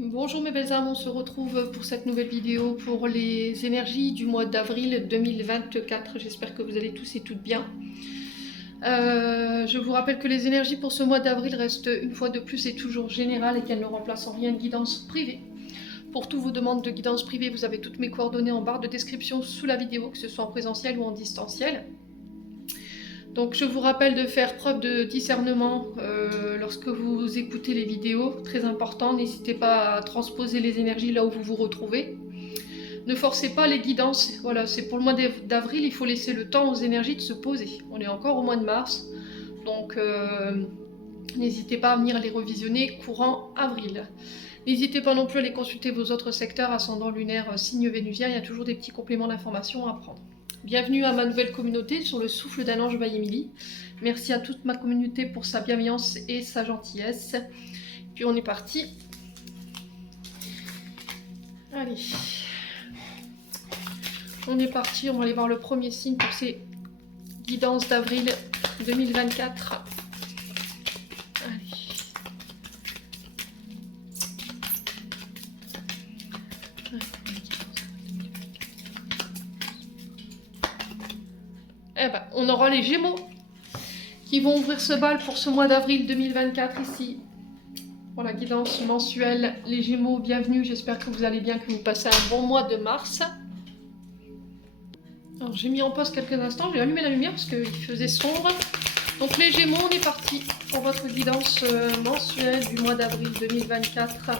Bonjour mes belles âmes, on se retrouve pour cette nouvelle vidéo pour les énergies du mois d'avril 2024. J'espère que vous allez tous et toutes bien. Je vous rappelle que les énergies pour ce mois d'avril restent une fois de plus et toujours générales et qu'elles ne remplacent en rien de guidance privée. Pour toutes vos demandes de guidance privée, vous avez toutes mes coordonnées en barre de description sous la vidéo, que ce soit en présentiel ou en distanciel. Donc je vous rappelle de faire preuve de discernement lorsque vous écoutez les vidéos, très important, n'hésitez pas à transposer les énergies là où vous vous retrouvez. Ne forcez pas les guidances, voilà, c'est pour le mois d'avril, il faut laisser le temps aux énergies de se poser. On est encore au mois de mars, donc n'hésitez pas à venir les revisionner courant avril. N'hésitez pas non plus à aller consulter vos autres secteurs, ascendant lunaire, signe vénusien, il y a toujours des petits compléments d'informations à prendre. Bienvenue à ma nouvelle communauté sur le souffle d'un ange by Émilie. Merci à toute ma communauté pour sa bienveillance et sa gentillesse. Puis on est parti. Allez. On est parti, on va aller voir le premier signe pour ces guidances d'avril 2024. Allez. Eh ben, on aura les Gémeaux qui vont ouvrir ce bal pour ce mois d'avril 2024 ici. Pour la guidance mensuelle, les Gémeaux, bienvenue. J'espère que vous allez bien, que vous passez un bon mois de mars. Alors j'ai mis en pause quelques instants, j'ai allumé la lumière parce qu'il faisait sombre. Donc les Gémeaux, on est parti pour votre guidance mensuelle du mois d'avril 2024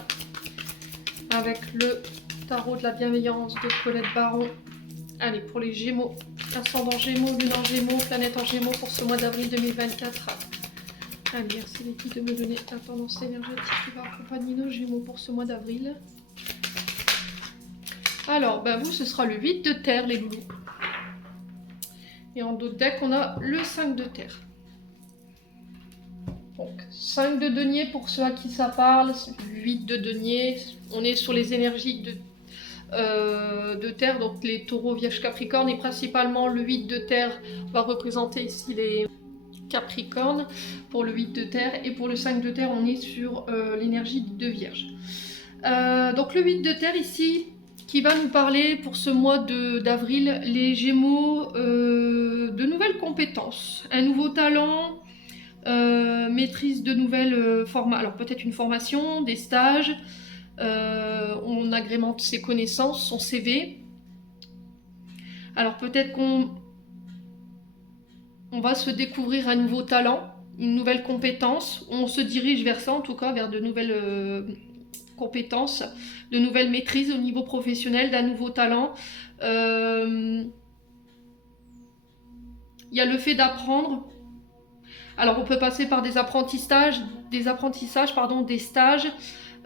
avec le tarot de la bienveillance de Colette Baron. Allez, pour les Gémeaux, ascendant Gémeaux, lune en Gémeaux, planète en Gémeaux pour ce mois d'avril 2024. Allez, merci les filles de me donner la tendance énergétique qui va accompagner nos Gémeaux pour ce mois d'avril. Alors, ben vous, ce sera le 8 de terre, les loulous. Et en dos de deck, on a le 5 de terre. Donc, 5 de denier pour ceux à qui ça parle, 8 de denier. On est sur les énergies de terre, donc les taureaux, vierges, capricornes, et principalement le 8 de terre va représenter ici les capricornes pour le 8 de terre, et pour le 5 de terre on est sur l'énergie de vierge. Donc le 8 de terre ici qui va nous parler pour ce mois d'avril, les Gémeaux, de nouvelles compétences, un nouveau talent, maîtrise de nouvelles formations, alors peut-être une formation, des stages. On agrémente ses connaissances, son CV. Alors peut-être qu'on va se découvrir un nouveau talent, une nouvelle compétence. On se dirige vers ça, en tout cas, vers de nouvelles compétences, de nouvelles maîtrises au niveau professionnel, d'un nouveau talent. Il y a le fait d'apprendre. Alors on peut passer par des apprentissages, des stages.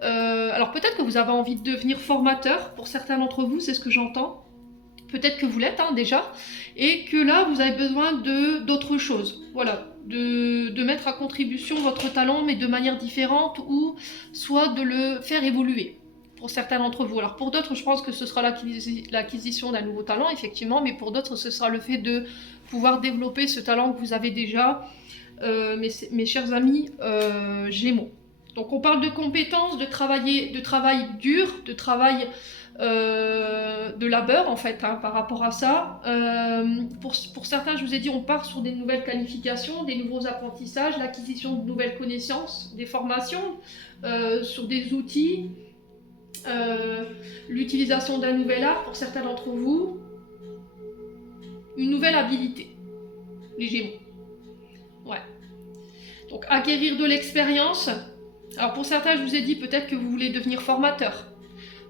Alors peut-être que vous avez envie de devenir formateur, pour certains d'entre vous, c'est ce que j'entends. Peut-être que vous l'êtes déjà, et que là vous avez besoin d'autre chose. Voilà, de mettre à contribution votre talent, mais de manière différente, ou soit de le faire évoluer, pour certains d'entre vous. Alors pour d'autres, je pense que ce sera l'acquisition d'un nouveau talent, effectivement, mais pour d'autres, ce sera le fait de pouvoir développer ce talent que vous avez déjà, mes chers amis Gémeaux. Donc on parle de compétences, de travail dur, de travail de labeur en fait, par rapport à ça. Pour certains, je vous ai dit, on part sur des nouvelles qualifications, des nouveaux apprentissages, l'acquisition de nouvelles connaissances, des formations, sur des outils, l'utilisation d'un nouvel art pour certains d'entre vous, une nouvelle habilité, les Gémeaux. Ouais. Donc acquérir de l'expérience. Alors pour certains, je vous ai dit peut-être que vous voulez devenir formateur.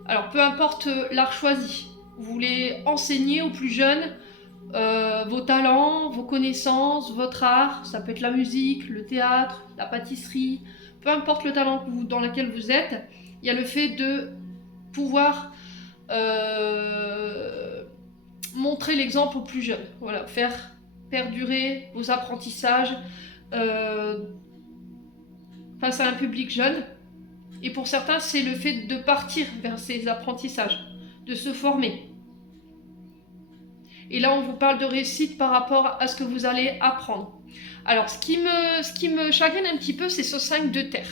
Alors peu importe l'art choisi, vous voulez enseigner aux plus jeunes vos talents, vos connaissances, votre art. Ça peut être la musique, le théâtre, la pâtisserie, peu importe le talent dans lequel vous êtes. Il y a le fait de pouvoir montrer l'exemple aux plus jeunes. Voilà, faire perdurer vos apprentissages face à un public jeune. Et pour certains, c'est le fait de partir vers ces apprentissages, de se former. Et là, on vous parle de réussite par rapport à ce que vous allez apprendre. Alors, ce qui me chagrine un petit peu, c'est ce 5 de terre.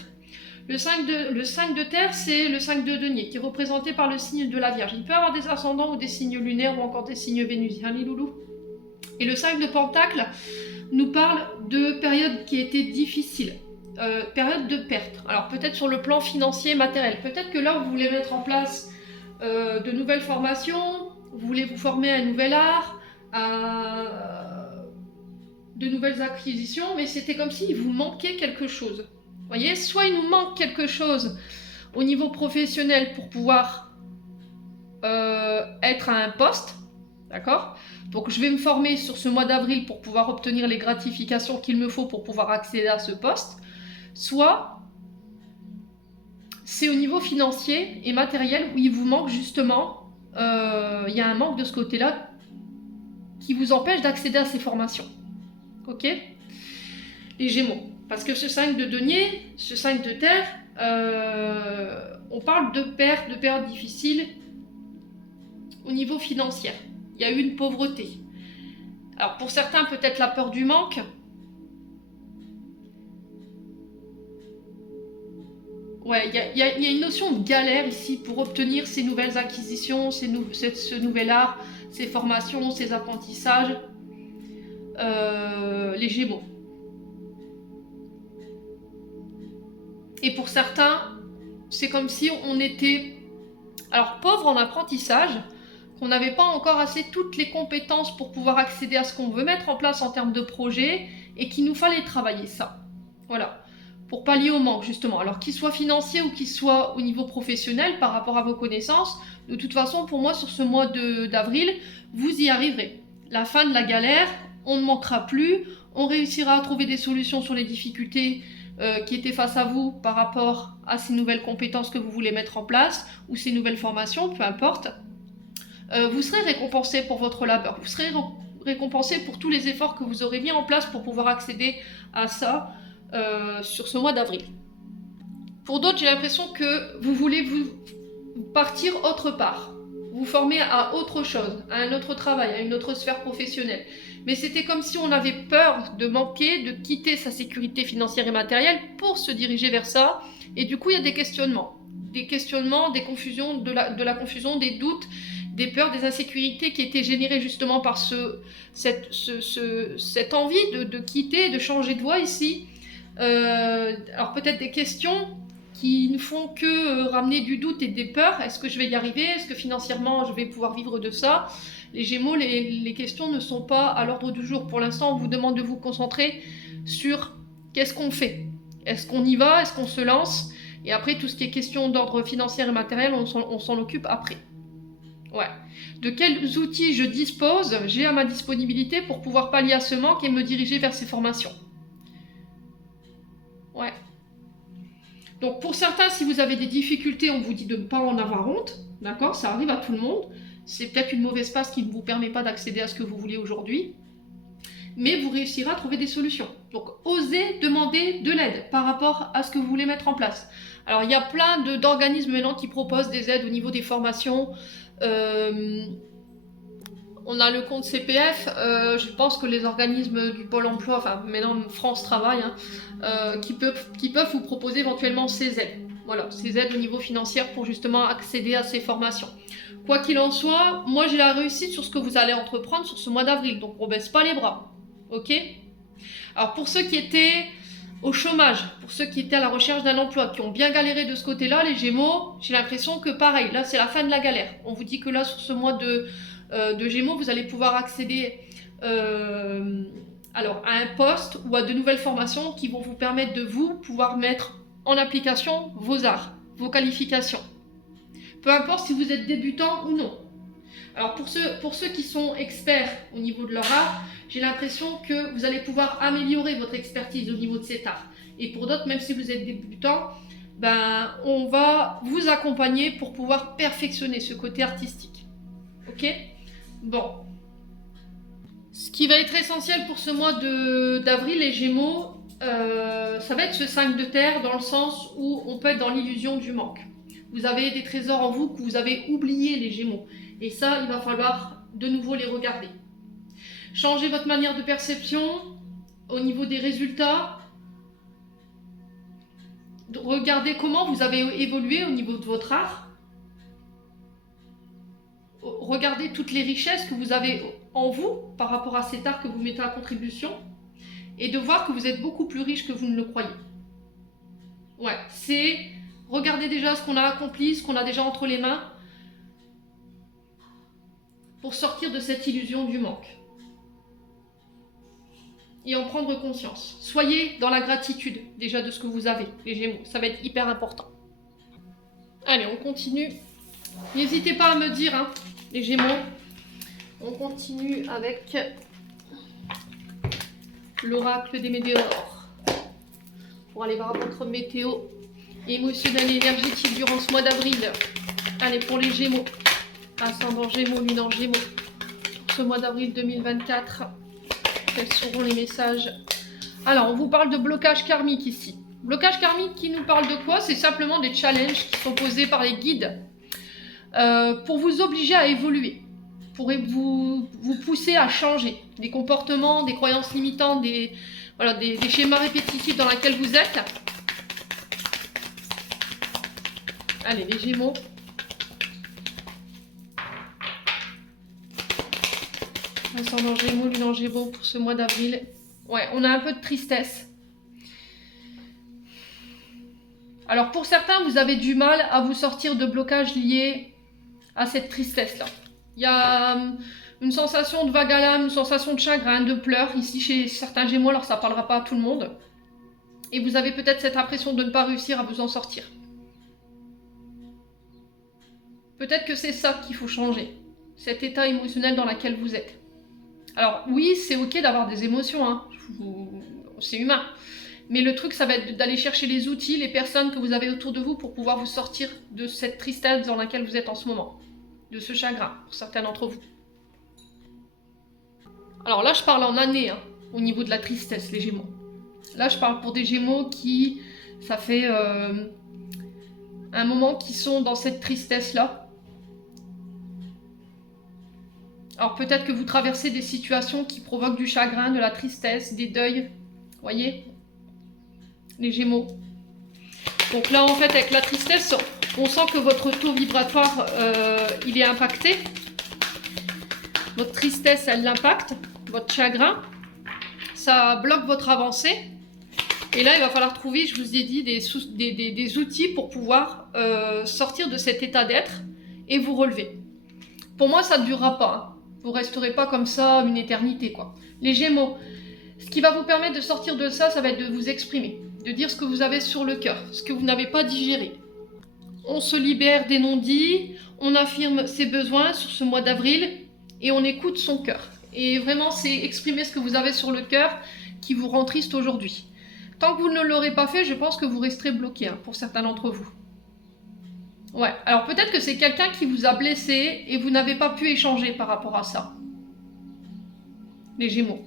Le 5 de terre, c'est le 5 de denier, qui est représenté par le signe de la Vierge. Il peut avoir des ascendants ou des signes lunaires ou encore des signes vénusiens, les loulous. Et le 5 de pentacle nous parle de périodes qui étaient difficiles, période de perte. Alors peut-être sur le plan financier, matériel. Peut-être que là, vous voulez mettre en place de nouvelles formations, vous voulez vous former à un nouvel art, à de nouvelles acquisitions, mais c'était comme s'il vous manquait quelque chose. Vous voyez, soit il nous manque quelque chose au niveau professionnel pour pouvoir être à un poste, d'accord? Donc je vais me former sur ce mois d'avril pour pouvoir obtenir les gratifications qu'il me faut pour pouvoir accéder à ce poste, soit c'est au niveau financier et matériel où il vous manque justement, il y a un manque de ce côté-là qui vous empêche d'accéder à ces formations. Ok? Les Gémeaux. Parce que ce 5 de denier, ce 5 de terre, on parle de perte, de périodes difficiles au niveau financier. Il y a eu une pauvreté. Alors pour certains, peut-être la peur du manque. Ouais, il y a une notion de galère ici pour obtenir ces nouvelles acquisitions, ce nouvel art, ces formations, ces apprentissages. Les Gémeaux. Et pour certains, c'est comme si on était alors pauvre en apprentissage, qu'on n'avait pas encore assez toutes les compétences pour pouvoir accéder à ce qu'on veut mettre en place en termes de projet et qu'il nous fallait travailler ça. Voilà, pour pallier au manque justement. Alors qu'il soit financier ou qu'il soit au niveau professionnel par rapport à vos connaissances, de toute façon pour moi sur ce mois d'avril, vous y arriverez. La fin de la galère, on ne manquera plus, on réussira à trouver des solutions sur les difficultés qui étaient face à vous par rapport à ces nouvelles compétences que vous voulez mettre en place ou ces nouvelles formations, peu importe. Vous serez récompensé pour votre labeur, vous serez récompensé pour tous les efforts que vous aurez mis en place pour pouvoir accéder à ça sur ce mois d'avril. Pour d'autres, j'ai l'impression que vous voulez vous partir autre part, vous former à autre chose, à un autre travail, à une autre sphère professionnelle. Mais c'était comme si on avait peur de manquer, de quitter sa sécurité financière et matérielle pour se diriger vers ça. Et du coup, il y a des questionnements, des confusions, de la confusion, des doutes, des peurs, des insécurités qui étaient générées justement par cette envie de quitter, de changer de voie ici. Alors peut-être des questions qui ne font que ramener du doute et des peurs. Est-ce que je vais y arriver? Est-ce que financièrement je vais pouvoir vivre de ça? Les Gémeaux, les questions ne sont pas à l'ordre du jour. Pour l'instant, on vous demande de vous concentrer sur qu'est-ce qu'on fait. Est-ce qu'on y va? Est-ce qu'on se lance? Et après, tout ce qui est question d'ordre financier et matériel, on s'en occupe après. Ouais. De quels outils je dispose, j'ai à ma disponibilité pour pouvoir pallier à ce manque et me diriger vers ces formations. Ouais. Donc pour certains, si vous avez des difficultés, on vous dit de ne pas en avoir honte. D'accord? Ça arrive à tout le monde. C'est peut-être une mauvaise passe qui ne vous permet pas d'accéder à ce que vous voulez aujourd'hui. Mais vous réussirez à trouver des solutions. Donc osez demander de l'aide par rapport à ce que vous voulez mettre en place. Alors il y a plein d'organismes maintenant qui proposent des aides au niveau des formations. On a le compte CPF, je pense que les organismes du Pôle emploi, enfin maintenant France Travail, qui peuvent vous proposer éventuellement ces aides. Voilà, ces aides au niveau financier pour justement accéder à ces formations. Quoi qu'il en soit, moi j'ai la réussite sur ce que vous allez entreprendre sur ce mois d'avril, donc on baisse pas les bras. Ok? Alors pour ceux qui étaient au chômage, pour ceux qui étaient à la recherche d'un emploi, qui ont bien galéré de ce côté-là, les Gémeaux, j'ai l'impression que pareil, là c'est la fin de la galère. On vous dit que là sur ce mois de Gémeaux, vous allez pouvoir accéder alors, à un poste ou à de nouvelles formations qui vont vous permettre de pouvoir mettre en application vos arts, vos qualifications. Peu importe si vous êtes débutant ou non. Alors pour ceux qui sont experts au niveau de leur art, j'ai l'impression que vous allez pouvoir améliorer votre expertise au niveau de cet art. Et pour d'autres, même si vous êtes débutant, ben, on va vous accompagner pour pouvoir perfectionner ce côté artistique. Ok? Bon. Ce qui va être essentiel pour ce mois d'avril, les Gémeaux, ça va être ce 5 de terre dans le sens où on peut être dans l'illusion du manque. Vous avez des trésors en vous que vous avez oubliés, les Gémeaux. Et ça, il va falloir de nouveau les regarder. Changez votre manière de perception au niveau des résultats. regardez comment vous avez évolué au niveau de votre art. Regardez toutes les richesses que vous avez en vous par rapport à cet art que vous mettez à contribution et de voir que vous êtes beaucoup plus riche que vous ne le croyez. Ouais, c'est regardez déjà ce qu'on a accompli, ce qu'on a déjà entre les mains pour sortir de cette illusion du manque et en prendre conscience. Soyez dans la gratitude déjà de ce que vous avez, les Gémeaux, ça va être hyper important. Allez, on continue. N'hésitez pas à me dire, hein, les Gémeaux. On continue avec l'oracle des météores. Pour aller voir votre météo émotionnelle et énergétique durant ce mois d'avril. Allez, pour les Gémeaux. Ascendant Gémeaux, Lune en Gémeaux. Pour ce mois d'avril 2024. Quels seront les messages? Alors, on vous parle de blocage karmique ici. Blocage karmique qui nous parle de quoi? C'est simplement des challenges qui sont posés par les guides pour vous obliger à évoluer, pour vous pousser à changer des comportements, des croyances limitantes, des schémas répétitifs dans lesquels vous êtes. Allez, les Gémeaux. Ascendant Gémeaux, Lune en Gémeaux pour ce mois d'avril. Ouais, on a un peu de tristesse. Alors pour certains, vous avez du mal à vous sortir de blocages liés à cette tristesse-là. Il y a une sensation de vague à l'âme, une sensation de chagrin, de pleurs, ici chez certains Gémeaux, alors ça ne parlera pas à tout le monde. Et vous avez peut-être cette impression de ne pas réussir à vous en sortir. Peut-être que c'est ça qu'il faut changer, cet état émotionnel dans lequel vous êtes. Alors oui, c'est ok d'avoir des émotions, hein. C'est humain. Mais le truc, ça va être d'aller chercher les outils, les personnes que vous avez autour de vous pour pouvoir vous sortir de cette tristesse dans laquelle vous êtes en ce moment. De ce chagrin, pour certains d'entre vous. Alors là, je parle en année, hein, au niveau de la tristesse, les Gémeaux. Là, je parle pour des Gémeaux qui, ça fait un moment qu'ils sont dans cette tristesse-là. Alors peut-être que vous traversez des situations qui provoquent du chagrin, de la tristesse, des deuils. Voyez, les Gémeaux. Donc là, en fait, avec la tristesse, on sent que votre taux vibratoire, il est impacté. Votre tristesse, elle l'impacte. Votre chagrin, ça bloque votre avancée. Et là, il va falloir trouver, je vous ai dit, des outils pour pouvoir sortir de cet état d'être et vous relever. Pour moi, ça ne durera pas. Hein. Vous resterez pas comme ça une éternité, quoi. Les Gémeaux, ce qui va vous permettre de sortir de ça, ça va être de vous exprimer, de dire ce que vous avez sur le cœur, ce que vous n'avez pas digéré. On se libère des non-dits, on affirme ses besoins sur ce mois d'avril et on écoute son cœur. Et vraiment, c'est exprimer ce que vous avez sur le cœur qui vous rend triste aujourd'hui. Tant que vous ne l'aurez pas fait, je pense que vous resterez bloqué, hein, pour certains d'entre vous. Ouais, alors peut-être que c'est quelqu'un qui vous a blessé et vous n'avez pas pu échanger par rapport à ça. Les Gémeaux.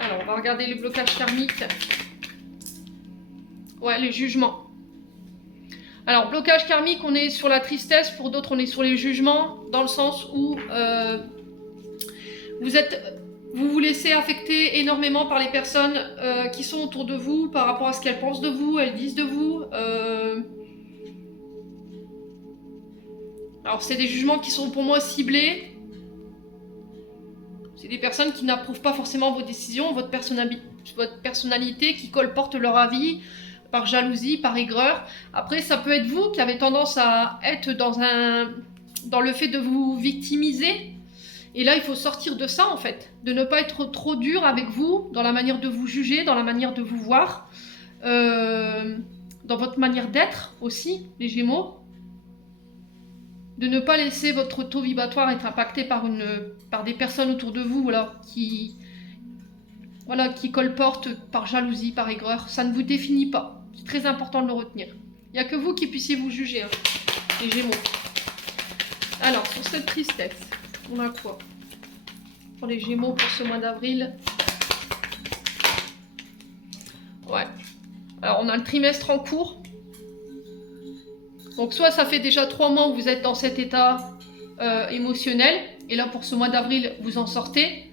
Alors, on va regarder les blocages karmiques. Ouais, les jugements. Alors, blocage karmique, on est sur la tristesse. Pour d'autres, on est sur les jugements. Dans le sens où vous vous laissez affecter énormément par les personnes qui sont autour de vous, par rapport à ce qu'elles pensent de vous, elles disent de vous. Alors c'est des jugements qui sont pour moi ciblés. C'est des personnes qui n'approuvent pas forcément vos décisions, votre personnalité, qui colportent leur avis par jalousie, par aigreur. Après, ça peut être vous qui avez tendance à être dans le fait de vous victimiser. Et là, il faut sortir de ça, en fait. De ne pas être trop dur avec vous, dans la manière de vous juger, dans la manière de vous voir, dans votre manière d'être aussi, les Gémeaux. De ne pas laisser votre taux vibratoire être impacté par des personnes autour de vous, qui colportent par jalousie, par aigreur. Ça ne vous définit pas. C'est très important de le retenir. Il n'y a que vous qui puissiez vous juger, hein, les Gémeaux. Alors, sur cette tristesse, on a quoi pour les Gémeaux pour ce mois d'avril? Ouais. Alors, on a le trimestre en cours. Donc, soit ça fait déjà 3 mois où vous êtes dans cet état émotionnel Et là, pour ce mois d'avril, vous en sortez.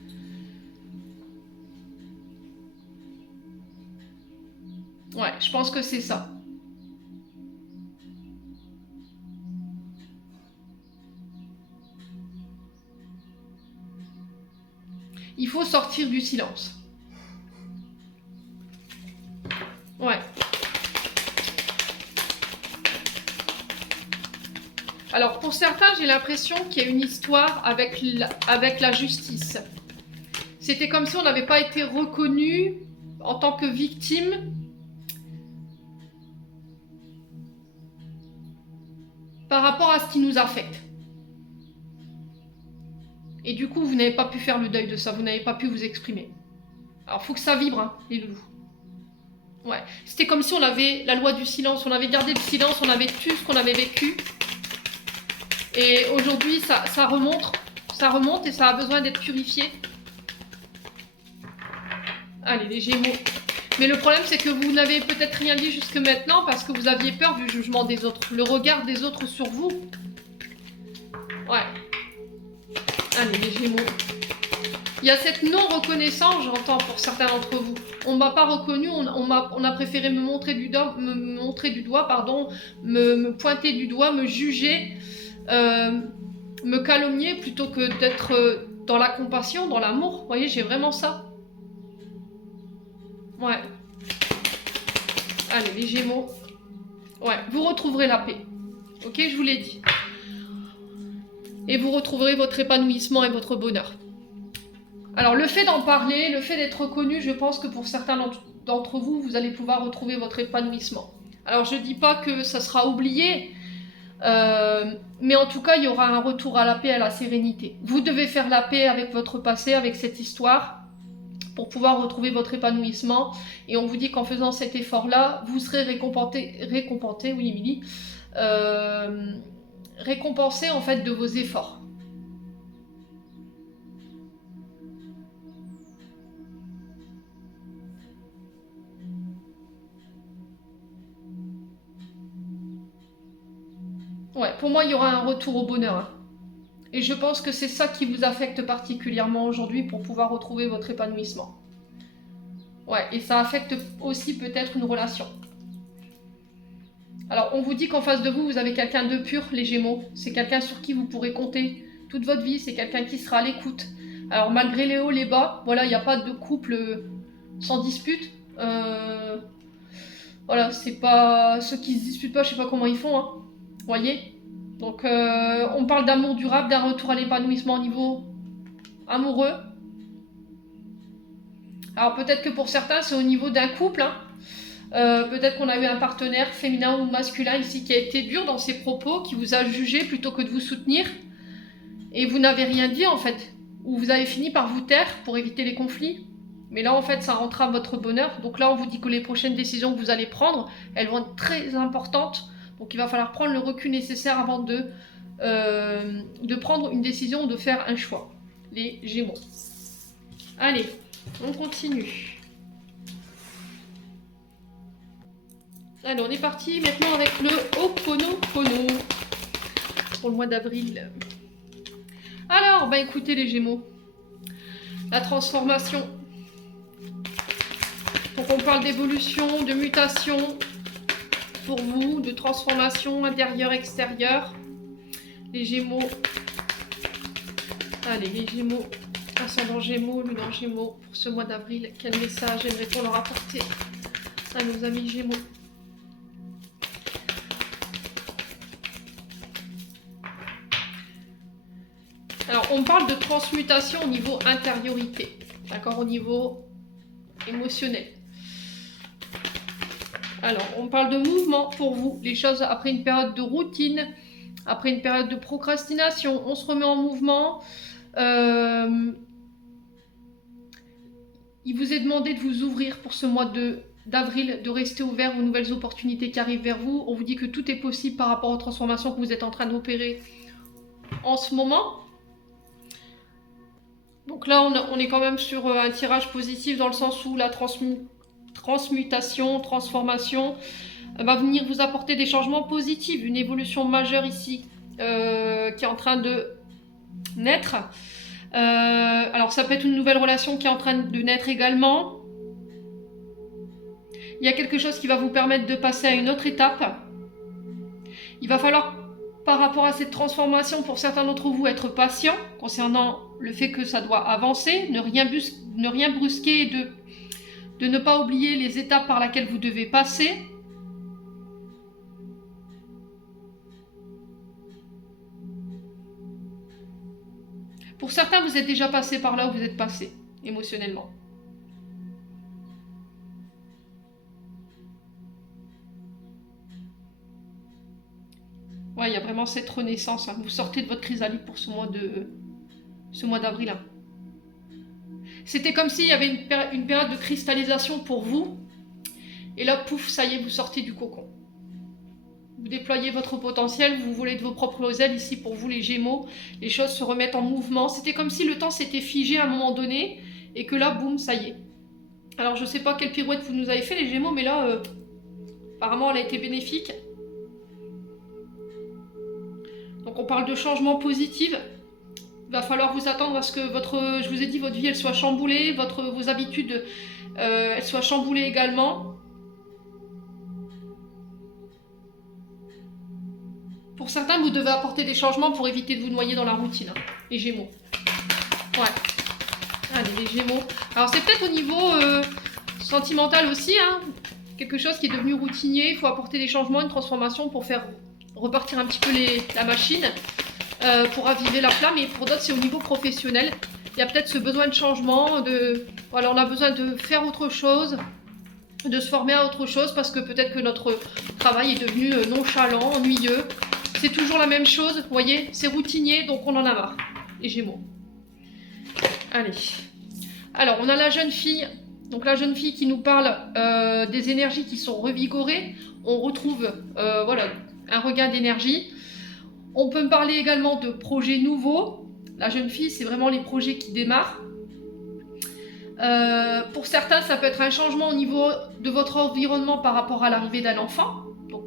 Ouais, je pense que c'est ça. Il faut sortir du silence. Ouais. Alors, pour certains, j'ai l'impression qu'il y a une histoire avec la justice. C'était comme si on n'avait pas été reconnu en tant que victime. Par rapport à ce qui nous affecte. Et du coup, vous n'avez pas pu faire le deuil de ça, vous n'avez pas pu vous exprimer. Alors, il faut que ça vibre, hein, les loulous. Ouais, c'était comme si on avait la loi du silence, on avait gardé le silence, on avait tué ce qu'on avait vécu. Et aujourd'hui, ça remonte et ça a besoin d'être purifié. Allez, les Gémeaux. Mais le problème, c'est que vous n'avez peut-être rien dit jusque maintenant parce que vous aviez peur du jugement des autres, le regard des autres sur vous. Ouais. Allez, les Gémeaux. Il y a cette non-reconnaissance, j'entends, pour certains d'entre vous. On ne m'a pas reconnu, on a préféré me montrer du doigt, me pointer du doigt, me juger, me calomnier plutôt que d'être dans la compassion, dans l'amour. Vous voyez, j'ai vraiment ça. Ouais. Allez, les Gémeaux. Ouais, vous retrouverez la paix. Ok, je vous l'ai dit. Et vous retrouverez votre épanouissement et votre bonheur. Alors, le fait d'en parler, le fait d'être reconnu, je pense que pour certains d'entre vous, vous allez pouvoir retrouver votre épanouissement. Alors, je ne dis pas que ça sera oublié, mais en tout cas, il y aura un retour à la paix, à la sérénité. Vous devez faire la paix avec votre passé, avec cette histoire, pour pouvoir retrouver votre épanouissement. Et on vous dit qu'en faisant cet effort-là, vous serez récompensé, oui, Émilie, récompensé en fait de vos efforts. Ouais, pour moi, il y aura un retour au bonheur. Hein. Et je pense que c'est ça qui vous affecte particulièrement aujourd'hui pour pouvoir retrouver votre épanouissement. Ouais, et ça affecte aussi peut-être une relation. Alors, on vous dit qu'en face de vous, vous avez quelqu'un de pur, les Gémeaux. C'est quelqu'un sur qui vous pourrez compter toute votre vie. C'est quelqu'un qui sera à l'écoute. Alors, malgré les hauts, les bas, voilà, il n'y a pas de couple sans dispute. Voilà, c'est pas... Ceux qui se disputent pas, je sais pas comment ils font, hein. Vous voyez ? Donc, on parle d'amour durable, d'un retour à l'épanouissement au niveau amoureux. Alors, peut-être que pour certains, c'est au niveau d'un couple, hein. Peut-être qu'on a eu un partenaire féminin ou masculin ici qui a été dur dans ses propos, qui vous a jugé plutôt que de vous soutenir. Et vous n'avez rien dit, en fait. Ou vous avez fini par vous taire pour éviter les conflits. Mais là, en fait, ça entrave votre bonheur. Donc là, on vous dit que les prochaines décisions que vous allez prendre, elles vont être très importantes. Donc il va falloir prendre le recul nécessaire avant de prendre une décision, de faire un choix. Les Gémeaux. Allez, on continue. Allez, on est parti maintenant avec le Ho'oponopono pour le mois d'avril. Alors, bah écoutez les Gémeaux, la transformation. Donc on parle d'évolution, de mutation pour vous, de transformation intérieure-extérieure. Les Gémeaux. Allez, les Gémeaux, ascendant Gémeaux, lune en Gémeaux pour ce mois d'avril. Quel message aimerait-on leur apporter à nos amis Gémeaux? Alors, on parle de transmutation au niveau intériorité, d'accord, au niveau émotionnel. Alors, on parle de mouvement pour vous, les choses après une période de routine, après une période de procrastination, on se remet en mouvement. Il vous est demandé de vous ouvrir pour ce mois d'avril, de rester ouvert aux nouvelles opportunités qui arrivent vers vous. On vous dit que tout est possible par rapport aux transformations que vous êtes en train d'opérer en ce moment. Donc là, on est quand même sur un tirage positif dans le sens où la transmutation, transformation va venir vous apporter des changements positifs, une évolution majeure ici qui est en train de naître. Alors ça peut être une nouvelle relation qui est en train de naître également. Il y a quelque chose qui va vous permettre de passer à une autre étape. Il va falloir, par rapport à cette transformation, pour certains d'entre vous, être patient concernant le fait que ça doit avancer, ne rien brusquer, de ne pas oublier les étapes par lesquelles vous devez passer. Pour certains, vous êtes déjà passé par là où vous êtes passé, émotionnellement. Ouais, il y a vraiment cette renaissance. Hein. Vous sortez de votre chrysalide pour ce mois d'avril. Hein. C'était comme s'il y avait une période de cristallisation pour vous. Et là, pouf, ça y est, vous sortez du cocon. Vous déployez votre potentiel, vous volez de vos propres ailes. Ici, pour vous, les Gémeaux, les choses se remettent en mouvement. C'était comme si le temps s'était figé à un moment donné. Et que là, boum, ça y est. Alors, je ne sais pas quelle pirouette vous nous avez fait, les Gémeaux, mais là, apparemment, elle a été bénéfique. Donc, on parle de changement positif. Il va falloir vous attendre à ce que je vous ai dit, votre vie, elle soit chamboulée, vos habitudes, elles soient chamboulées également. Pour certains, vous devez apporter des changements pour éviter de vous noyer dans la routine, hein, les Gémeaux. Ouais. Allez, les Gémeaux. Alors, c'est peut-être au niveau sentimental aussi, hein, quelque chose qui est devenu routinier. Il faut apporter des changements, une transformation pour faire repartir un petit peu la machine. Pour raviver la flamme, et pour d'autres c'est au niveau professionnel. Il y a peut-être ce besoin de changement, voilà, on a besoin de faire autre chose, de se former à autre chose, parce que peut-être que notre travail est devenu nonchalant, ennuyeux. C'est toujours la même chose, vous voyez, c'est routinier, donc on en a marre. Les Gémeaux. Allez. Alors, on a la jeune fille. Donc la jeune fille qui nous parle des énergies qui sont revigorées. On retrouve voilà, un regain d'énergie. On peut me parler également de projets nouveaux. La jeune fille, c'est vraiment les projets qui démarrent. Pour certains, ça peut être un changement au niveau de votre environnement par rapport à l'arrivée d'un enfant. Donc,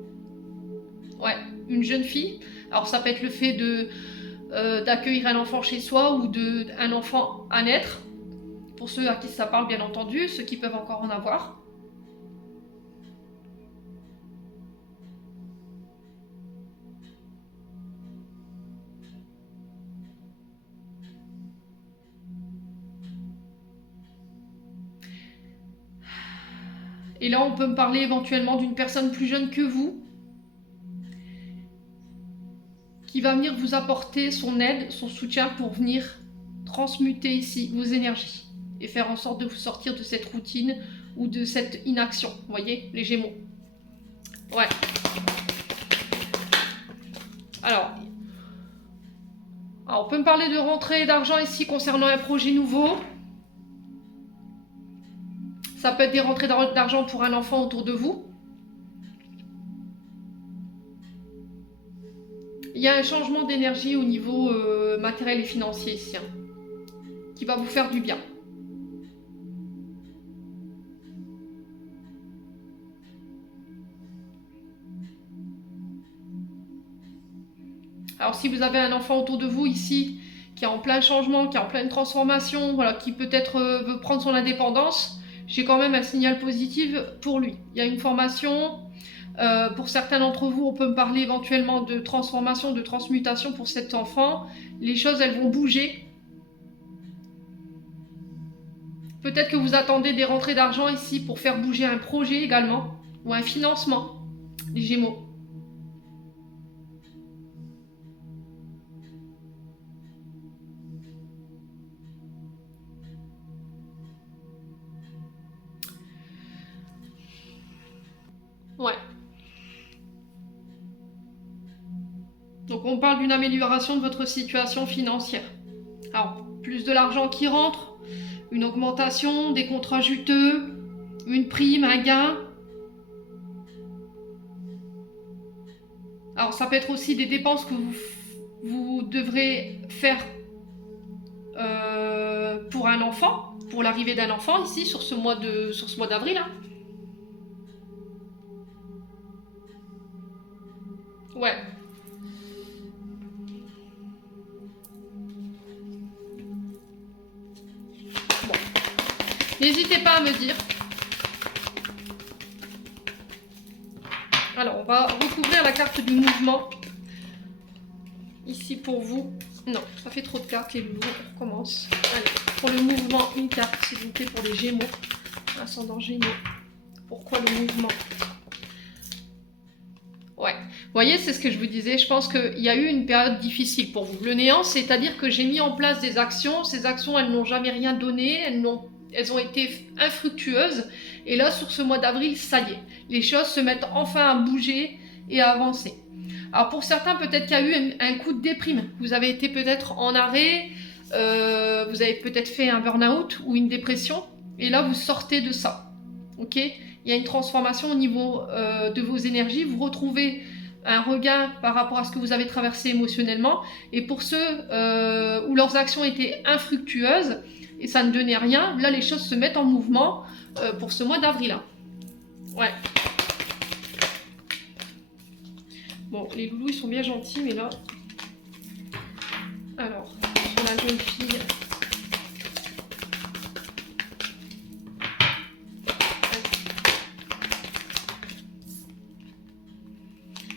ouais, une jeune fille. Alors ça peut être le fait d'accueillir un enfant chez soi ou un enfant à naître. Pour ceux à qui ça parle, bien entendu, ceux qui peuvent encore en avoir. Et là, on peut me parler éventuellement d'une personne plus jeune que vous, qui va venir vous apporter son aide, son soutien pour venir transmuter ici vos énergies et faire en sorte de vous sortir de cette routine ou de cette inaction. Vous voyez, les Gémeaux. Ouais. Alors, on peut me parler de rentrée d'argent ici concernant un projet nouveau. Ça peut être des rentrées d'argent pour un enfant autour de vous. Il y a un changement d'énergie au niveau matériel et financier ici, hein, qui va vous faire du bien. Alors si vous avez un enfant autour de vous ici, qui est en plein changement, qui est en pleine transformation, voilà, qui peut-être veut prendre son indépendance, j'ai quand même un signal positif pour lui. Il y a une formation, pour certains d'entre vous, on peut me parler éventuellement de transformation, de transmutation pour cet enfant. Les choses, elles vont bouger. Peut-être que vous attendez des rentrées d'argent ici pour faire bouger un projet également, ou un financement, les Gémeaux. Ouais. Donc on parle d'une amélioration de votre situation financière. Alors, plus de l'argent qui rentre, une augmentation, des contrats juteux, une prime, un gain. Alors ça peut être aussi des dépenses que vous devrez faire pour un enfant, pour l'arrivée d'un enfant ici sur ce mois d'avril. Hein. Ouais. N'hésitez pas à me dire. Alors, on va recouvrir la carte du mouvement. Ici pour vous. Non, ça fait trop de cartes les loulous. On recommence. Allez, pour le mouvement, une carte s'il vous plaît pour les Gémeaux. Ascendant Gémeaux. Pourquoi le mouvement? Ouais, vous voyez, c'est ce que je vous disais. Je pense qu'il y a eu une période difficile pour vous. Le néant, c'est-à-dire que j'ai mis en place des actions. Ces actions, elles n'ont jamais rien donné. Elles ont été infructueuses. Et là, sur ce mois d'avril, ça y est. Les choses se mettent enfin à bouger et à avancer. Alors pour certains, peut-être qu'il y a eu un coup de déprime. Vous avez été peut-être en arrêt. Vous avez peut-être fait un burn-out ou une dépression. Et là, vous sortez de ça. Ok ? Il y a une transformation au niveau de vos énergies. Vous retrouvez un regain par rapport à ce que vous avez traversé émotionnellement. Et pour ceux où leurs actions étaient infructueuses et ça ne donnait rien, là les choses se mettent en mouvement pour ce mois d'avril. Ouais. Bon, les loulous ils sont bien gentils, mais là... Alors, sur la jeune fille...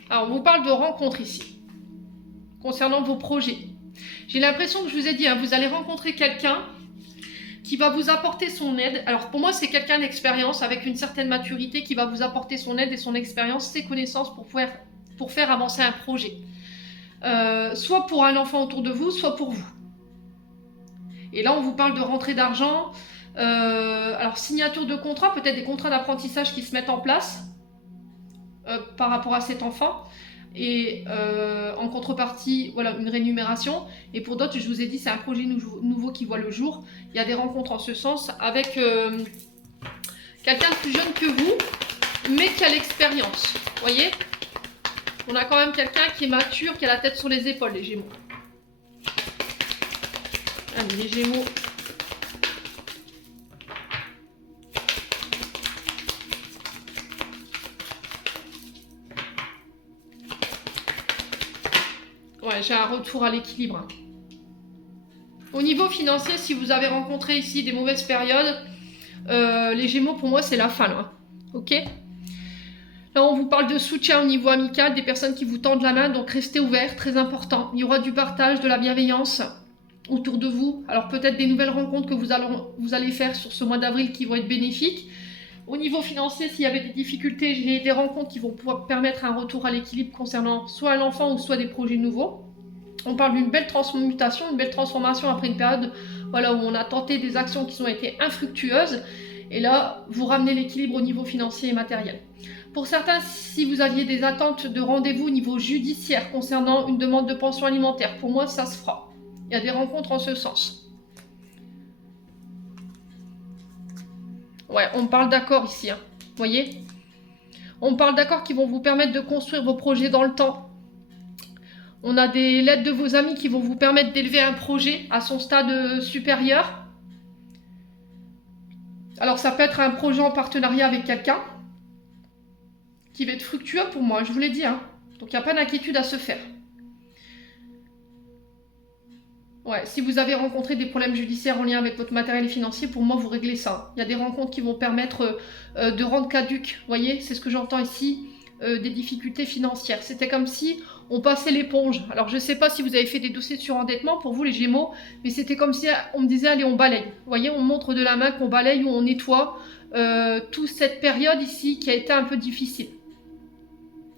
Alors, on vous parle de rencontres ici, concernant vos projets. J'ai l'impression que je vous ai dit, hein, vous allez rencontrer quelqu'un qui va vous apporter son aide. Alors, pour moi, c'est quelqu'un d'expérience, avec une certaine maturité, qui va vous apporter son aide et son expérience, ses connaissances pour faire avancer un projet. Soit pour un enfant autour de vous, soit pour vous. Et là, on vous parle de rentrée d'argent. Alors, signature de contrat, peut-être des contrats d'apprentissage qui se mettent en place. Par rapport à cet enfant et en contrepartie voilà une rémunération, et pour d'autres je vous ai dit c'est un projet nouveau qui voit le jour. Il y a des rencontres en ce sens avec quelqu'un de plus jeune que vous mais qui a l'expérience, vous voyez, on a quand même quelqu'un qui est mature, qui a la tête sur les épaules, les Gémeaux. Allez, les Gémeaux. Ouais, j'ai un retour à l'équilibre. Au niveau financier, si vous avez rencontré ici des mauvaises périodes, les Gémeaux, pour moi, c'est la fin, là. Ok ? Là, on vous parle de soutien au niveau amical, des personnes qui vous tendent la main, donc restez ouverts, très important. Il y aura du partage, de la bienveillance autour de vous. Alors, peut-être des nouvelles rencontres que vous allez faire sur ce mois d'avril qui vont être bénéfiques. Au niveau financier, s'il y avait des difficultés, j'ai des rencontres qui vont pouvoir permettre un retour à l'équilibre concernant soit l'enfant ou soit des projets nouveaux. On parle d'une belle transmutation, une belle transformation après une période voilà, où on a tenté des actions qui ont été infructueuses. Et là, vous ramenez l'équilibre au niveau financier et matériel. Pour certains, si vous aviez des attentes de rendez-vous au niveau judiciaire concernant une demande de pension alimentaire, pour moi, ça se fera. Il y a des rencontres en ce sens. Ouais, on parle d'accords ici, hein. Vous voyez ? On parle d'accords qui vont vous permettre de construire vos projets dans le temps. On a des lettres de vos amis qui vont vous permettre d'élever un projet à son stade supérieur. Alors ça peut être un projet en partenariat avec quelqu'un qui va être fructueux pour moi, je vous l'ai dit, hein. Donc il n'y a pas d'inquiétude à se faire. Ouais, si vous avez rencontré des problèmes judiciaires en lien avec votre matériel financier, pour moi, vous réglez ça. Il y a des rencontres qui vont permettre de rendre caduque. Vous voyez, c'est ce que j'entends ici, des difficultés financières. C'était comme si on passait l'éponge. Alors, je ne sais pas si vous avez fait des dossiers de surendettement pour vous, les Gémeaux, mais c'était comme si on me disait, allez, on balaye. Vous voyez, on montre de la main qu'on balaye ou on nettoie toute cette période ici qui a été un peu difficile.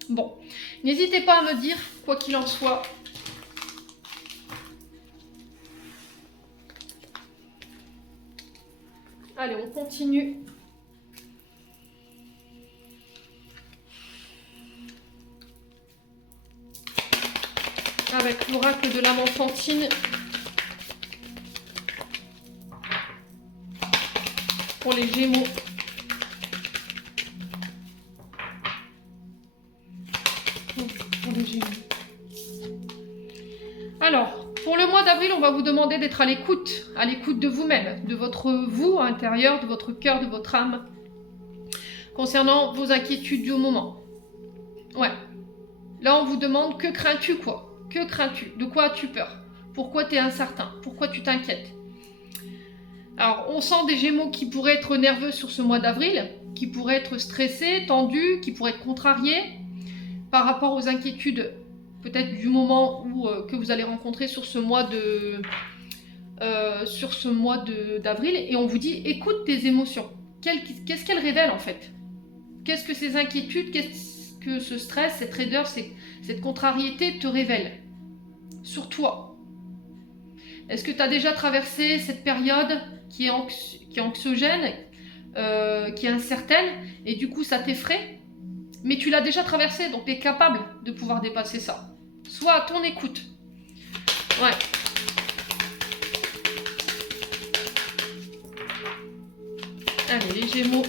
Bon, n'hésitez pas à me dire, quoi qu'il en soit, allez, on continue. Avec l'oracle de l'âme enfantine. Pour les Gémeaux. Pour les Gémeaux. Alors, pour le mois d'avril, on va vous demander d'être à l'écoute de vous-même, de votre vous intérieur, de votre cœur, de votre âme, concernant vos inquiétudes du moment. Ouais. Là, on vous demande que crains-tu, quoi? Que crains-tu? De quoi as-tu peur? Pourquoi tu es incertain? Pourquoi tu t'inquiètes? Alors, on sent des Gémeaux qui pourraient être nerveux sur ce mois d'avril, qui pourraient être stressés, tendus, qui pourraient être contrariés par rapport aux inquiétudes peut-être du moment où, que vous allez rencontrer sur ce mois d'avril. Et on vous dit, écoute tes émotions. Qu'est-ce qu'elles révèlent en fait? Qu'est-ce que ces inquiétudes, qu'est-ce que ce stress, cette raideur, cette contrariété te révèle sur toi? Est-ce que tu as déjà traversé cette période qui est anxiogène, qui est incertaine, et du coup ça t'effraie? Mais tu l'as déjà traversé, donc tu es capable de pouvoir dépasser ça. Sois à ton écoute. Ouais. Allez, les Gémeaux.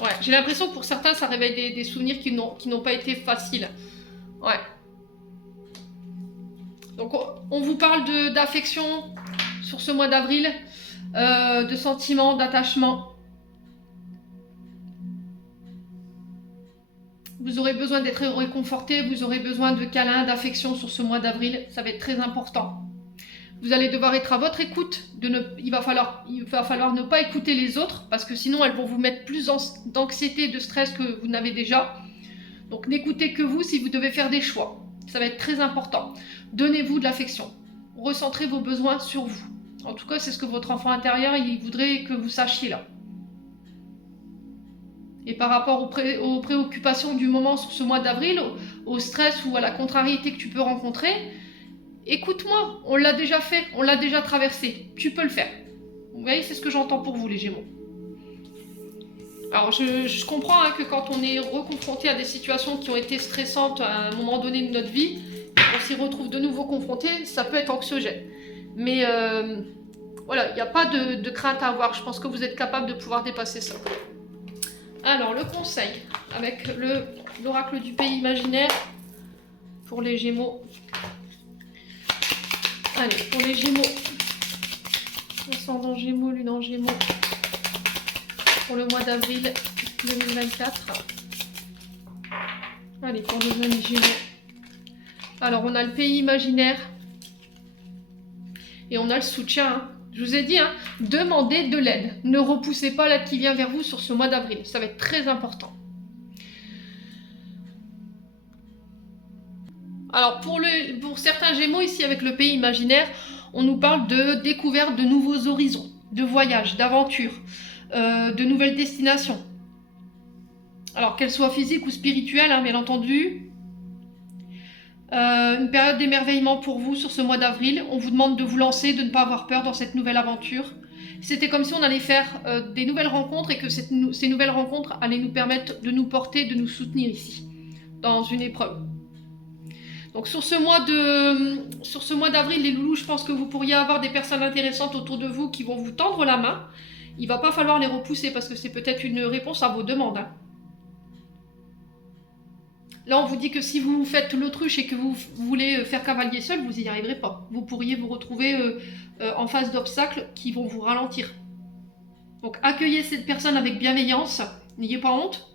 Ouais, j'ai l'impression que pour certains, ça réveille des souvenirs qui n'ont pas été faciles. Ouais. Donc, on vous parle d'affection sur ce mois d'avril, de sentiments, d'attachement. Vous aurez besoin d'être réconforté, vous aurez besoin de câlins, d'affection sur ce mois d'avril. Ça va être très important. Vous allez devoir être à votre écoute. Il va falloir ne pas écouter les autres parce que sinon elles vont vous mettre plus d'anxiété et de stress que vous n'avez déjà. Donc n'écoutez que vous si vous devez faire des choix. Ça va être très important. Donnez-vous de l'affection. Recentrez vos besoins sur vous. En tout cas, c'est ce que votre enfant intérieur il voudrait que vous sachiez là. Et par rapport aux préoccupations du moment sur ce mois d'avril, au stress ou à la contrariété que tu peux rencontrer, écoute-moi, on l'a déjà fait, on l'a déjà traversé, tu peux le faire. Vous voyez, c'est ce que j'entends pour vous les Gémeaux. Alors je comprends que quand on est reconfronté à des situations qui ont été stressantes à un moment donné de notre vie, on s'y retrouve de nouveau confronté, ça peut être anxiogène. Mais voilà, il n'y a pas de crainte à avoir, je pense que vous êtes capable de pouvoir dépasser ça. Alors le conseil, avec l'oracle du pays imaginaire pour les Gémeaux. Allez, pour les Gémeaux, ascendant Gémeaux, lune en Gémeaux, pour le mois d'avril 2024. Allez, pour les amis Gémeaux. Alors, on a le pays imaginaire et on a le soutien. Hein. Je vous ai dit, hein, demandez de l'aide. Ne repoussez pas l'aide qui vient vers vous sur ce mois d'avril. Ça va être très important. Alors pour certains Gémeaux ici avec le pays imaginaire, on nous parle de découverte de nouveaux horizons, de voyages, d'aventures, de nouvelles destinations. Alors qu'elles soient physiques ou spirituelles, hein, bien entendu. Une période d'émerveillement pour vous sur ce mois d'avril. On vous demande de vous lancer, de ne pas avoir peur dans cette nouvelle aventure. C'était comme si on allait faire des nouvelles rencontres et que ces nouvelles rencontres allaient nous permettre de nous porter, de nous soutenir ici, dans une épreuve. Donc sur ce mois d'avril, les loulous, je pense que vous pourriez avoir des personnes intéressantes autour de vous qui vont vous tendre la main. Il ne va pas falloir les repousser parce que c'est peut-être une réponse à vos demandes. Hein. Là, on vous dit que si vous faites l'autruche et que vous voulez faire cavalier seul, vous n'y arriverez pas. Vous pourriez vous retrouver en face d'obstacles qui vont vous ralentir. Donc accueillez cette personne avec bienveillance, n'ayez pas honte.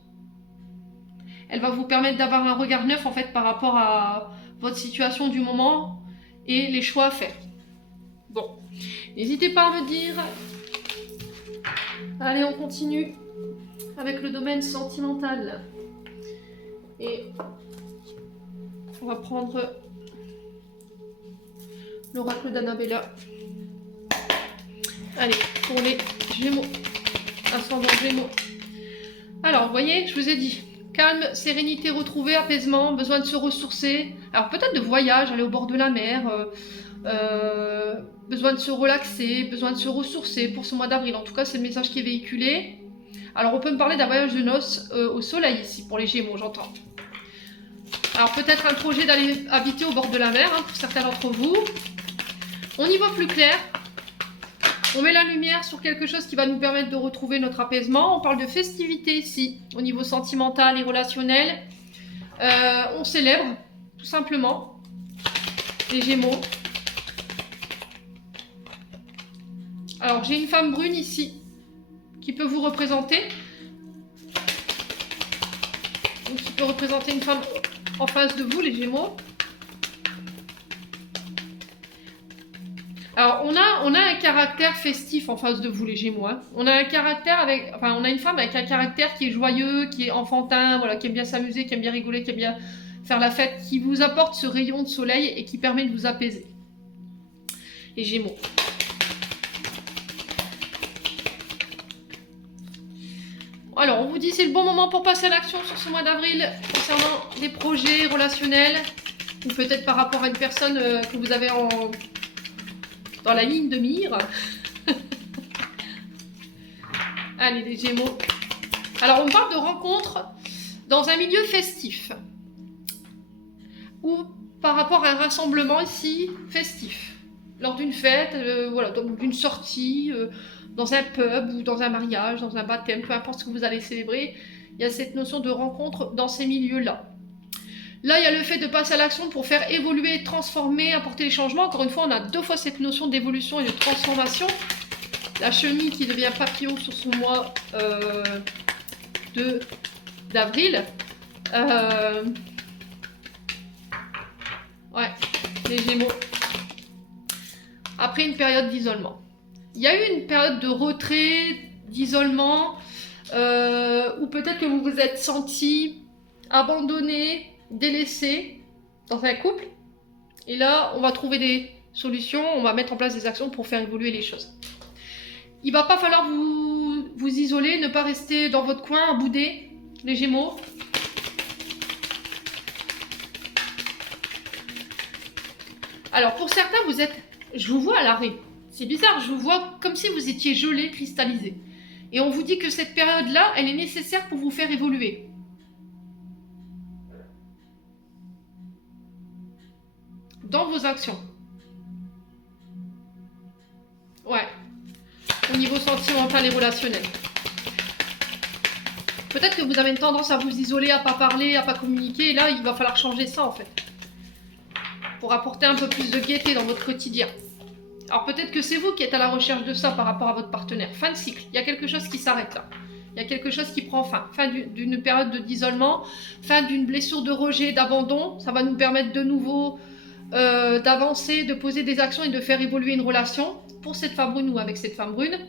Elle va vous permettre d'avoir un regard neuf en fait par rapport à votre situation du moment et les choix à faire. Bon, n'hésitez pas à me dire. Allez, on continue avec le domaine sentimental. Et on va prendre l'oracle d'Annabella. Allez, pour les Gémeaux, ascendant Gémeaux. Alors, vous voyez, je vous ai dit, calme, sérénité retrouvée, apaisement, besoin de se ressourcer. Alors peut-être de voyage, aller au bord de la mer, besoin de se relaxer, besoin de se ressourcer pour ce mois d'avril. En tout cas, c'est le message qui est véhiculé. Alors on peut me parler d'un voyage de noces au soleil ici, pour les Gémeaux, j'entends. Alors peut-être un projet d'aller habiter au bord de la mer, hein, pour certains d'entre vous. On y voit plus clair. On met la lumière sur quelque chose qui va nous permettre de retrouver notre apaisement. On parle de festivité ici, au niveau sentimental et relationnel. On célèbre, tout simplement, les Gémeaux. Alors, j'ai une femme brune ici, qui peut vous représenter. Donc, qui peut représenter une femme en face de vous, les Gémeaux. Alors, on a un caractère festif en face de vous, les Gémeaux. Hein. On a un caractère avec, enfin, on a une femme avec un caractère qui est joyeux, qui est enfantin, voilà, qui aime bien s'amuser, qui aime bien rigoler, qui aime bien faire la fête, qui vous apporte ce rayon de soleil et qui permet de vous apaiser. Les Gémeaux. Alors, on vous dit c'est le bon moment pour passer à l'action sur ce mois d'avril concernant des projets relationnels ou peut-être par rapport à une personne que vous avez dans la ligne de mire. Allez, les Gémeaux. Alors, on parle de rencontres dans un milieu festif ou par rapport à un rassemblement ici festif, lors d'une fête, voilà, d'une sortie, dans un pub ou dans un mariage, dans un baptême, peu importe ce que vous allez célébrer, il y a cette notion de rencontre dans ces milieux-là. Là, il y a le fait de passer à l'action pour faire évoluer, transformer, apporter les changements. Encore une fois, on a deux fois cette notion d'évolution et de transformation. La chenille qui devient papillon sur ce mois d'avril. Ouais, les Gémeaux. Après une période d'isolement. Il y a eu une période de retrait, d'isolement, où peut-être que vous vous êtes senti abandonné, délaissé dans un couple. Et là, on va trouver des solutions, on va mettre en place des actions pour faire évoluer les choses. Il ne va pas falloir vous isoler, ne pas rester dans votre coin à bouder, les Gémeaux. Alors, pour certains, je vous vois à l'arrêt. C'est bizarre, je vous vois comme si vous étiez gelé, cristallisé. Et on vous dit que cette période-là, elle est nécessaire pour vous faire évoluer. Dans vos actions. Ouais. Au niveau sentimental et relationnel. Peut-être que vous avez une tendance à vous isoler, à pas parler, à pas communiquer. Et là, il va falloir changer ça, en fait. Pour apporter un peu plus de gaieté dans votre quotidien. Alors peut-être que c'est vous qui êtes à la recherche de ça par rapport à votre partenaire. Fin de cycle. Il y a quelque chose qui s'arrête là. Il y a quelque chose qui prend fin. Fin d'une période d'isolement. Fin d'une blessure de rejet, d'abandon. Ça va nous permettre de nouveau d'avancer, de poser des actions et de faire évoluer une relation. Pour cette femme brune ou avec cette femme brune.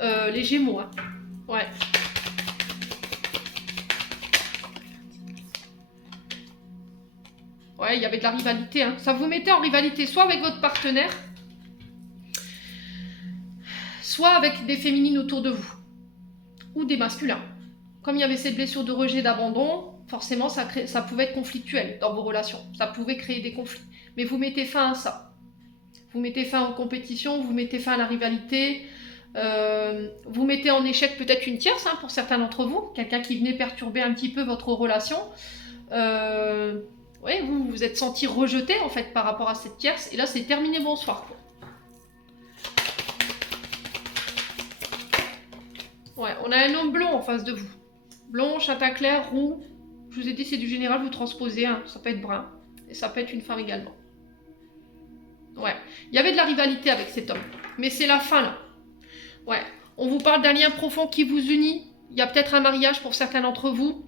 Les Gémeaux. Hein. Ouais. Ouais, il y avait de la rivalité. Hein. Ça vous mettait en rivalité soit avec votre partenaire, soit avec des féminines autour de vous, ou des masculins. Comme il y avait cette blessure de rejet, d'abandon, forcément ça pouvait être conflictuel dans vos relations, ça pouvait créer des conflits. Mais vous mettez fin à ça. Vous mettez fin aux compétitions, vous mettez fin à la rivalité, vous mettez en échec peut-être une tierce, hein, pour certains d'entre vous, quelqu'un qui venait perturber un petit peu votre relation. Ouais, vous vous êtes senti rejeté en fait par rapport à cette tierce, et là c'est terminé, bonsoir quoi. Ouais, on a un homme blond en face de vous. Blond, châtain clair, roux. Je vous ai dit, c'est du général, vous transposez. Hein. Ça peut être brun. Et ça peut être une femme également. Ouais. Il y avait de la rivalité avec cet homme. Mais c'est la fin, là. Ouais. On vous parle d'un lien profond qui vous unit. Il y a peut-être un mariage pour certains d'entre vous.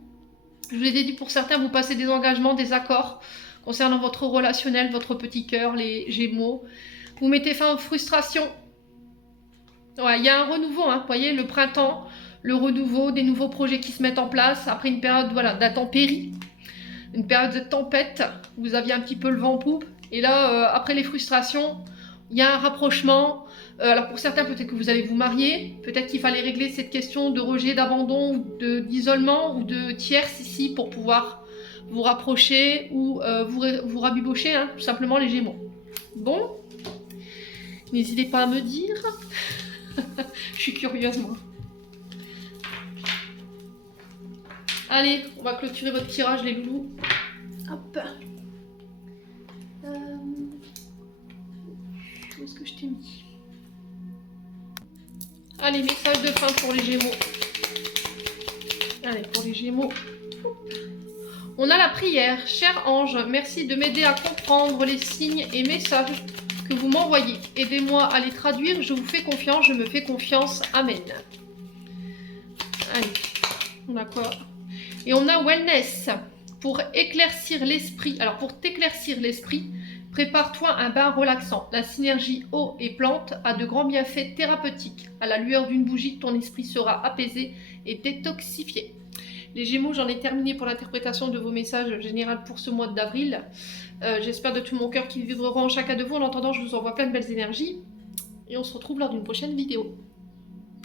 Je vous ai dit, pour certains, vous passez des engagements, des accords concernant votre relationnel, votre petit cœur, les Gémeaux. Vous mettez fin aux frustrations. Ouais, il y a un renouveau, hein, vous voyez, le printemps, le renouveau, des nouveaux projets qui se mettent en place après une période d'intempérie, une période de tempête, où vous aviez un petit peu le vent en poupe. Et là, après les frustrations, il y a un rapprochement. Alors pour certains, peut-être que vous allez vous marier, peut-être qu'il fallait régler cette question de rejet, d'abandon, d'isolement ou de tierce ici pour pouvoir vous rapprocher ou vous rabibocher, hein, tout simplement les Gémeaux. Bon, n'hésitez pas à me dire. Je suis curieuse, moi. Allez, on va clôturer votre tirage, les loulous. Hop. Où est-ce que je t'ai mis? Allez, message de fin pour les Gémeaux. Allez, pour les Gémeaux. On a la prière. Cher ange, merci de m'aider à comprendre les signes et messages que vous m'envoyez. Aidez-moi à les traduire, je vous fais confiance, je me fais confiance. Amen. Allez, on a quoi? Et on a wellness, pour éclaircir l'esprit. Alors pour t'éclaircir l'esprit, Prépare-toi un bain relaxant. La synergie eau et plante a de grands bienfaits thérapeutiques. À la lueur d'une bougie, ton esprit sera apaisé et détoxifié. Les Gémeaux, j'en ai terminé pour l'interprétation de vos messages généraux pour ce mois d'avril. J'espère de tout mon cœur qu'ils vibreront en chacun de vous. En attendant, je vous envoie plein de belles énergies et on se retrouve lors d'une prochaine vidéo.